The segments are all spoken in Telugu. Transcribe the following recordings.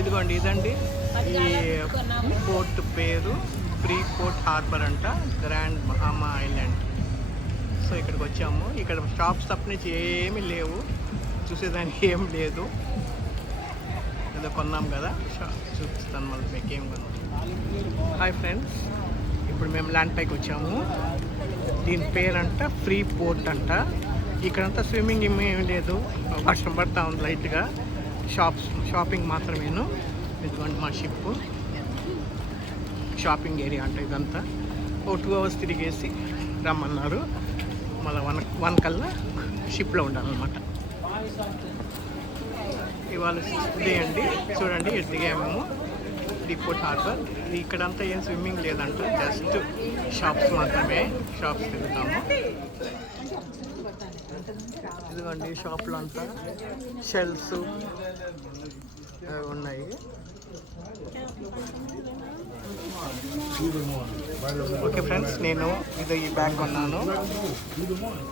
ఇదిగోండి, ఇదండి ఈ పోర్ట్ పేరు ఫ్రీపోర్ట్ హార్బర్ అంట, గ్రాండ్ బహామా ఐలాండ్. సో ఇక్కడికి వచ్చాము. ఇక్కడ షాప్స్ తప్ప నుంచి ఏమీ లేవు, చూసేదానికి ఏం లేదు. ఏదో కొన్నాం కదా, చూపిస్తాను మళ్ళీ మీకు ఏం కొన్నాం. హాయ్ ఫ్రెండ్స్, ఇప్పుడు మేము ల్యాండ్ పైకి వచ్చాము. దీని పేరంట ఫ్రీపోర్ట్ అంట. ఇక్కడంతా స్విమ్మింగ్ ఏమీ లేదు, వర్షం పడతా ఉంది లైట్గా. షాపింగ్ మాత్రమేను. ఇదిగోండి మా షిప్, షాపింగ్ ఏరియా అంట ఇదంతా. ఓ 2 hours తిరిగేసి రమ్మన్నారు. మళ్ళీ వన్ కల్లా షిప్లో ఉండాలన్నమాట. ఇవాళ 6th డే అండి. చూడండి దిగాము ఫ్రీపోర్ట్ హార్బర్. ఇక్కడంతా ఏం స్విమ్మింగ్ లేదంట, జస్ట్ షాప్స్ మాత్రమే. షాప్స్ తిరుగుతాము. ఇదిగోండి షాప్లో అంతా షెల్స్ ఉన్నాయి. ఓకే ఫ్రెండ్స్, నేను ఈ బ్యాగ్ కొన్నాను,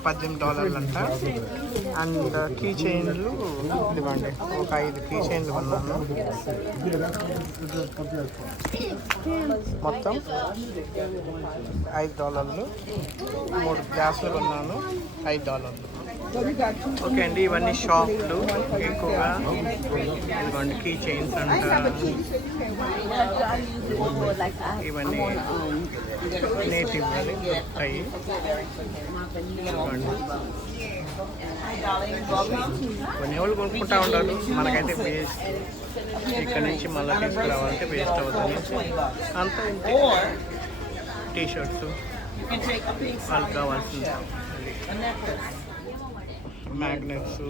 $18 అంట. అండ్ కీ చైన్లు ఇదిగోండి, ఒక 5 కీ చైన్లు కొన్నాను. మొత్తం $5. 3 గ్లాసులు కొన్నాను, $5. ఓకే అండి, ఇవన్నీ షాప్లు ఎక్కువగా. ఇదిగోండి కీ చైన్స్ అంట, ఇవన్నీ నేటివ్ అని దొరుకుతాయి. కొన్ని వాళ్ళు కొనుక్కుంటా ఉండాలి, మనకైతే వేస్ట్. ఇక్కడ నుంచి మళ్ళీ తీసుకురావాలంటే వేస్ట్ అవుతుంది. అంతా టీ షర్ట్స్ వాళ్ళకి కావాల్సింది, మ్యాగ్నెట్స్,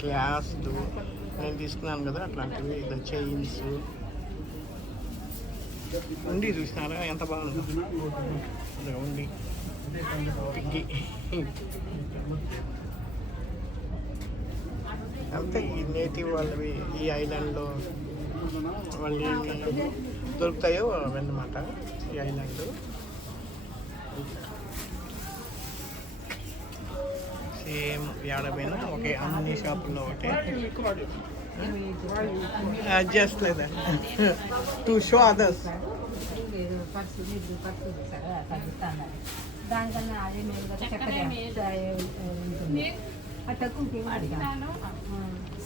గ్లాస్లు నేను తీసుకున్నాను కదా అట్లాంటివి. ఇది చైన్స్ ఉండి చూసినారా ఎంత బాగుంది. ఉండి పిగ్గి అంతే. ఈ నేటివ్ వాళ్ళవి ఈ ఐలాండ్లో వాళ్ళు దొరుకుతాయో అవన్నమాట. ఈ ఐలాండ్ సేమ్ ఏడపోయినా ఒకే, అన్ని షాపుల్లో ఒకటే. జస్ట్ లేదా టు షో అదర్స్.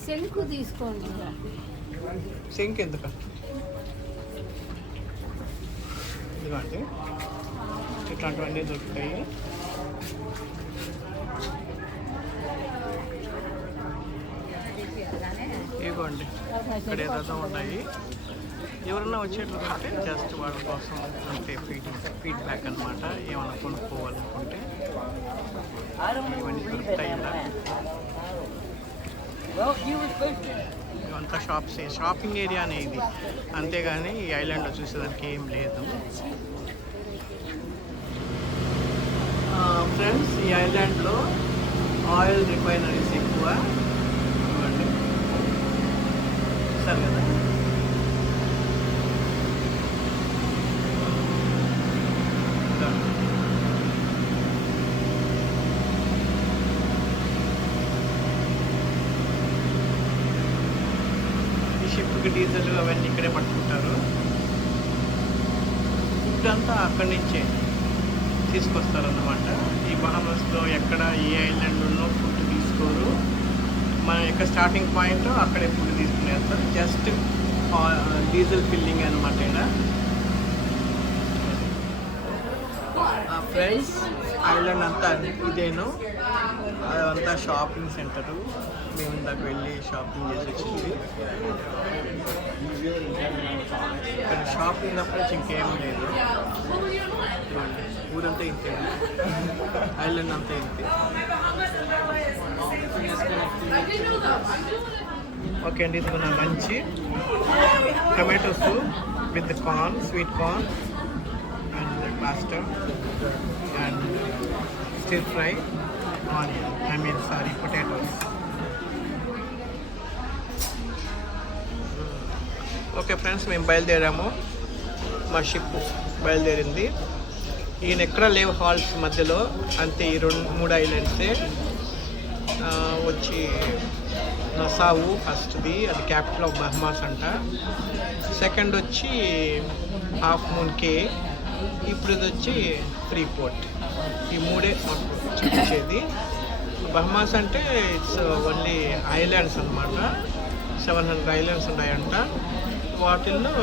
శంకు తీసుకోండి. శంకు ఎందుకు? ఎందుకంటే ఇట్లాంటివన్నీ దొరుకుతాయి. ఇవ్వండి, ఇక్కడ ఏదో ఉన్నాయి. ఎవరన్నా వచ్చేట్లుంటే జస్ట్ వాళ్ళ కోసం అంటే ఫీడ్బ్యాక్ అనమాట. ఏమైనా కొనుక్కోవాలనుకుంటే ఇవన్నీ దొరుకుతాయి. ఇవంతా షాపింగ్ ఏరియానే ఇది, అంతేగాని ఈ ఐలాండ్లో చూసేదానికి ఏం లేదు. ఫ్రెండ్స్, ఈ ఐలాండ్లో ఆయిల్ రిఫైనరీస్ ఎక్కువ. ఇవ్వండి చూసారు కదా. ఈ షిప్కి డీజిల్ అవన్నీ ఇక్కడే పట్టుకుంటారు. ఫుడ్ అంతా అక్కడి నుంచే తీసుకొస్తారన్నమాట. ఈ బహామాస్లో ఎక్కడ ఏ ఐలాండ్లో ఫుడ్ తీసుకోరు. మన యొక్క స్టార్టింగ్ పాయింట్ అక్కడే ఫుడ్ తీసుకునేస్తారు. జస్ట్ డీజిల్ ఫిల్లింగ్ అనమాట. ఇక్కడ ఫ్రెండ్స్, ఐలాండ్ అంతా ఇదేను. అదంతా షాపింగ్ సెంటరు. మేము ఇందాక వెళ్ళి షాపింగ్ చేసి వచ్చింది. ఇక్కడ షాపింగ్ తప్ప ఇంకేం లేదు. ఊరంతా ఇంతే, ఐలాండ్ అంతా ఇంతే. ఓకే అండి, ఇది నా lunch. Tomato soup with corn, sweet corn and pasta and stir fry onion, potatoes. Okay friends, మేము బయలుదేరాము. మా షిప్ బయలుదేరింది. ఈయన ఎక్కడ లేవు హాల్స్ మధ్యలో, అంతే. ఈ 2-3 ఐలాండ్సే వచ్చి నసావు ఫస్ట్ది, అది క్యాపిటల్ ఆఫ్ బహమాస్ అంట. సెకండ్ వచ్చి హాఫ్ మూన్ కే, ఇప్పుడు ఇది వచ్చి ఫ్రీపోర్ట్. ఈ మూడే మాకు చూపించేది. బహమాస్ అంటే ఇట్స్ ఓన్లీ ఐలాండ్స్ అనమాట. 700 ఐలాండ్స్ ఉన్నాయంట. వాటిల్లో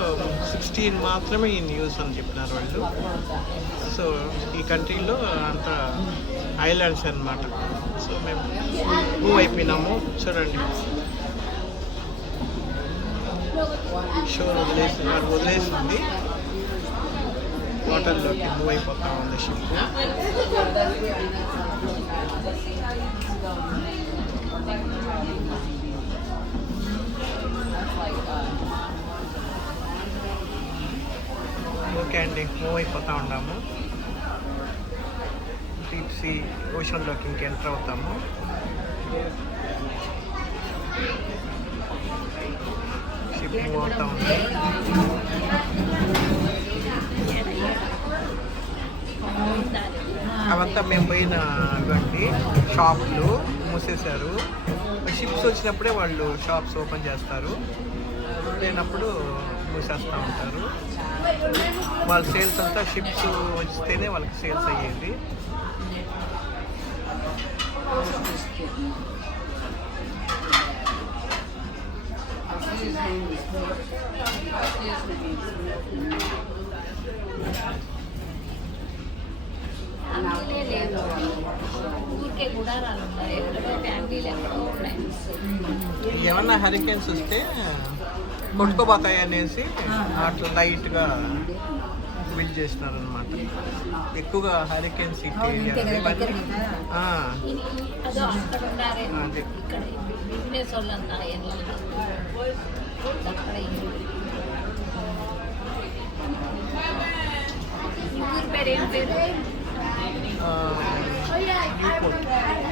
16 మాత్రమే ఇన్ యూస్ అని చెప్పినారు వాళ్ళు. సో ఈ కంట్రీలో అంత ఐలాండ్స్ అన్నమాట. సో మేము మూవ్ అయిపోయినాము. చూడండి, షోర్ వదిలేసింది, వాటర్లోకి మూవ్ అయిపోతా ఉంది షిప్. ఓకే అండి, మూవ్ అయిపోతూ ఉన్నాము. డీప్ సీ ఓషన్లోకి ఇంక ఎంటర్ అవుతాము. షిప్ మూవ్ అవుతూ ఉంది. అవంతా మేము పోయిన ఇవ్వండి షాపులు మూసేశారు. షిప్స్ వచ్చినప్పుడే వాళ్ళు షాప్స్ ఓపెన్ చేస్తారు, లేనప్పుడు మూసేస్తూ ఉంటారు. వాళ్ళ సేల్స్ అంతా షిప్స్ వస్తేనే వాళ్ళకి సేల్స్ అయ్యేది. ఏమన్నా హరికేన్స్ వస్తే కొట్టుకోపోతాయి అనేసి అట్లా లైట్గా బిల్డ్ చేస్తున్నారు అనమాట. ఎక్కువగా హరికేన్స్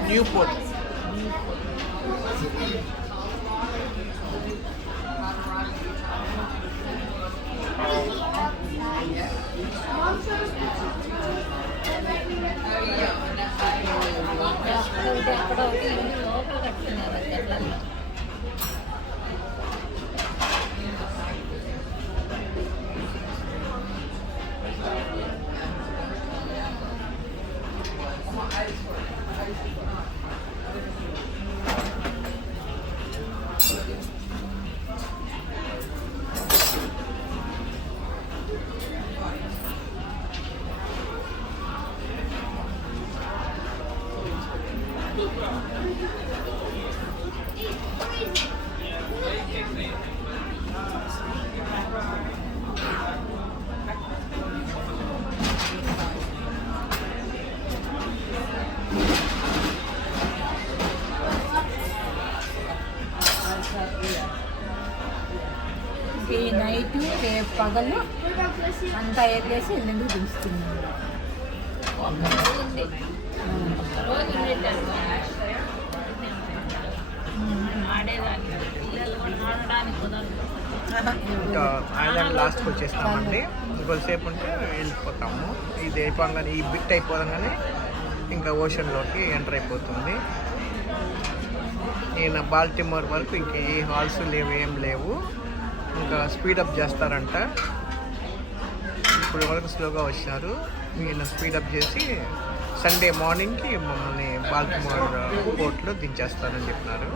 న్యూపోర్ట్. నైట్ రేపు పగలు అంతా ఏర్లేసి ఎల్లుండి చూస్తున్నాను. ఇంకా ఐలాండ్ లాస్ట్కి వచ్చేస్తామండి. ఇంకొంతసేపు ఉంటే వెళ్ళిపోతాము. ఇది అయిపోగానే, ఈ బిట్ అయిపోగానే ఇంకా ఓషన్లోకి ఎంటర్ అయిపోతుంది. నేను బాల్టిమోర్ వరకు ఇంక ఏ హాల్స్ లేవు, ఏం లేవు. ఇంకా స్పీడప్ చేస్తారంట. ఇప్పుడు వరకు స్లోగా వచ్చినారు. ఈయన స్పీడప్ చేసి సండే మార్నింగ్కి మమ్మల్ని బాల్టిమోర్ పోర్ట్లో దించేస్తారని చెప్పినారు.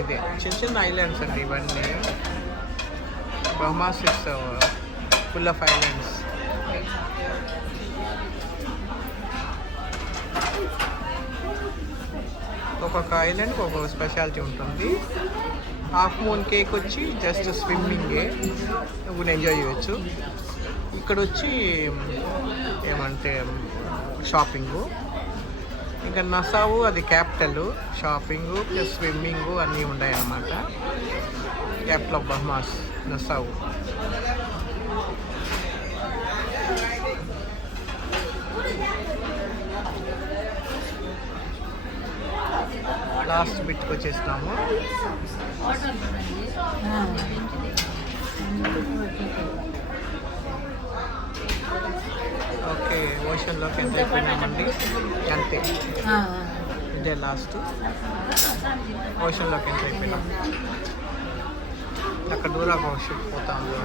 ఇదే చిన్న చిన్న ఐలాండ్స్ అండి ఇవన్నీ. Bahamas is full of islands. ఒక్కొక్క ఐలాండ్కి ఒక్కొక్క స్పెషాలిటీ ఉంటుంది. హాఫ్ మూన్ కేక్ వచ్చి జస్ట్ స్విమ్మింగే, నువ్వు ఎంజాయ్ చేయొచ్చు. ఇక్కడ వచ్చి ఏమంటే షాపింగు. ఇంకా నసావు అది క్యాపిటల్, షాపింగు ప్లస్ స్విమ్మింగు అన్నీ ఉన్నాయన్నమాట. Capital of Bahamas Nassau. Last బిట్కి వచ్చేస్తాము. ఓకే, ఓషన్లోకి ఎంత అయిపోయినామండి, అంతే. ఇదే లాస్ట్ ఓషన్లోకి ఎంటర్ అయిపోయినాం. అక్కడ దూరం ఒక షిప్ పోతా ఉంది.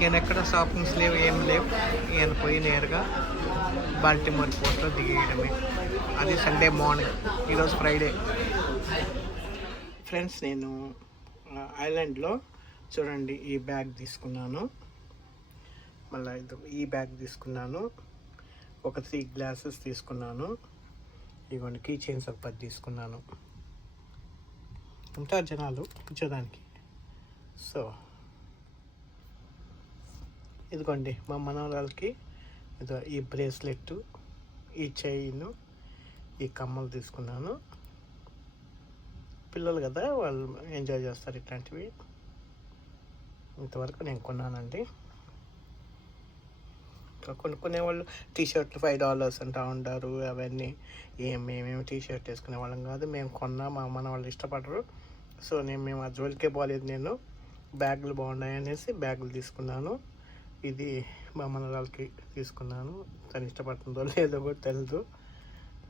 ఈయన ఎక్కడ షాపింగ్స్ లేవు, ఏం లేవు. ఈయన పోయి నేరుగా బాల్టిమోర్ పోర్ట్లో దిగేయడమే. అది సండే మార్నింగ్, ఈరోజు ఫ్రైడే. ఫ్రెండ్స్, నేను ఐలాండ్లో చూడండి ఈ బ్యాగ్ తీసుకున్నాను, మళ్ళీ ఈ బ్యాగ్ తీసుకున్నాను, ఒక 3 గ్లాసెస్ తీసుకున్నాను, ఇదిగోండి కీ చైన్స్ ఒక 10 తీసుకున్నాను. ఉంటారు జనాలు కూర్చోడానికి. సో ఇదిగోండి మా మనవరాలకి ఇదో ఈ బ్రేస్లెట్, ఈ చైన్, ఈ కమ్మలు తీసుకున్నాను. పిల్లలు కదా, వాళ్ళు ఎంజాయ్ చేస్తారు ఇట్లాంటివి. ఇంతవరకు నేను కొన్నానండి. ఇంకా కొనుక్కునే వాళ్ళు టీషర్ట్లు $5 అంటూ ఉంటారు. అవన్నీ మేమేమి టీషర్ట్ వేసుకునే వాళ్ళం కాదు. మేము కొన్నా, మా మన వాళ్ళు ఇష్టపడరు. సో మేము ఆ జోలికే పోలేదు. నేను బ్యాగులు బాగున్నాయి అనేసి బ్యాగులు తీసుకున్నాను. ఇది మా మనరాలకి తీసుకున్నాను. తను ఇష్టపడుతుందో లేదో కూడా తెలియదు.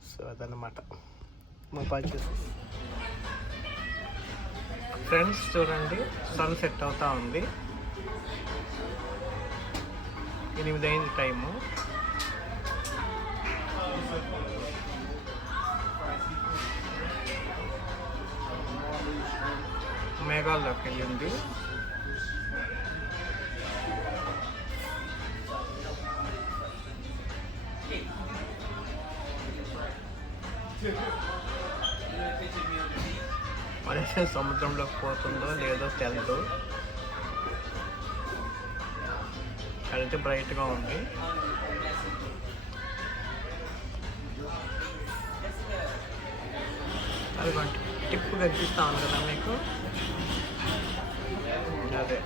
సో అదన్నమాట మా పర్చేస్. ఫ్రెండ్స్ చూడండి, సన్సెట్ అవుతూ ఉంది. 8 అయింది టైము. మేఘాల్లోకి వెళ్ళింది. మనిషి సముద్రంలోకి పోతుందో లేదో తెలదు. అయితే బ్రైట్గా ఉంది. అదిగోండి టిప్పు కనిపిస్తా ఉంది కదా మీకు, అదే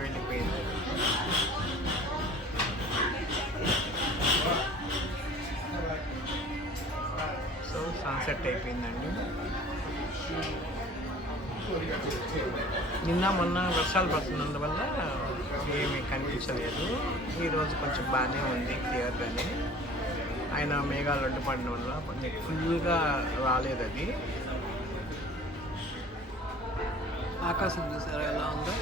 వెళ్ళిపోయింది. సో సన్సెట్ అయిపోయిందండి. నిన్న మొన్న వర్షాలు పడుతున్నందువల్ల ఏమీ కనిపించలేదు. ఈరోజు కొంచెం బాగానే ఉంది, క్లియర్గానే. ఆయన మేఘాలు అడ్డుపడిన వల్ల కొంచెం ఫుల్గా రాలేదు. అది ఆకాశం చూసారా ఎలా ఉందో,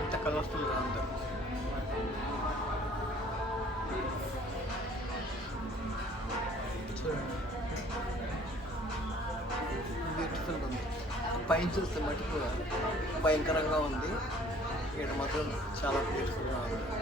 ఎంత కలర్ఫుల్గా ఉందో. చూడండి, బ్యూటిఫుల్గా ఉంది. పైన చూస్తే మటుకు భయంకరంగా ఉంది. ఇక్కడ మాత్రం చాలా బ్యూటిఫుల్గా ఉంది.